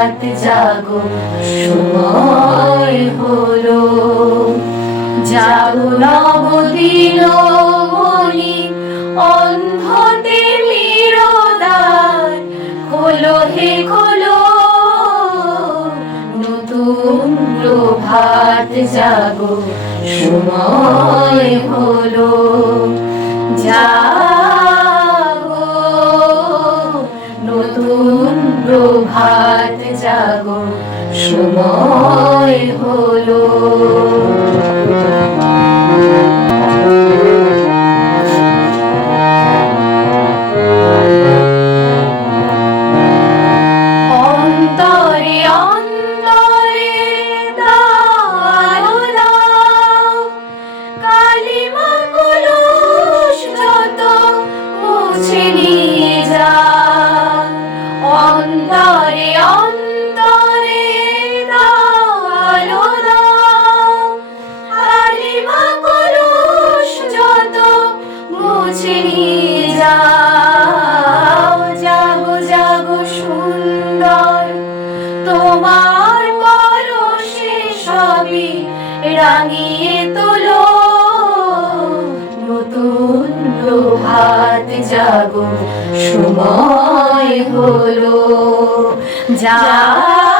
প্রভাত জাগো, সময় হলো। জাগো নবদিন মনি অন্ধতে মিরদার খোলো হে, খোলো। নতুন প্রভাত জাগো, সময় হলো। জাগো জাগো সময় হলো। অন্তরে দাও যাও, জাগো জাগো সুন্দর। তোমার রাঙিয়ে তোলো। নতুন প্রভাত জাগো, সময় হলো। জাগো,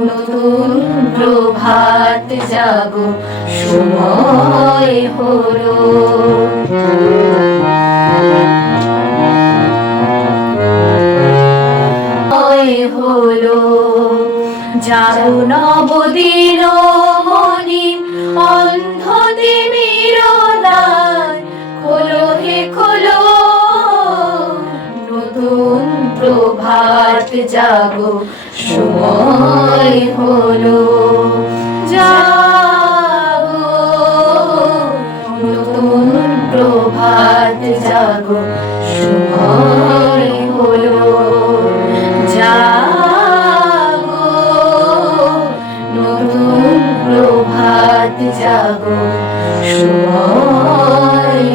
নতুন প্রভাত জাগো, সময় হলো। যারু নবদিন মনি, অন্ধ তিমিরদার খোলো হে খোলো, নতুন প্রভাত জাগো সময় হলো। জাগো নতুন প্রভাত জাগো সময় যাব সময়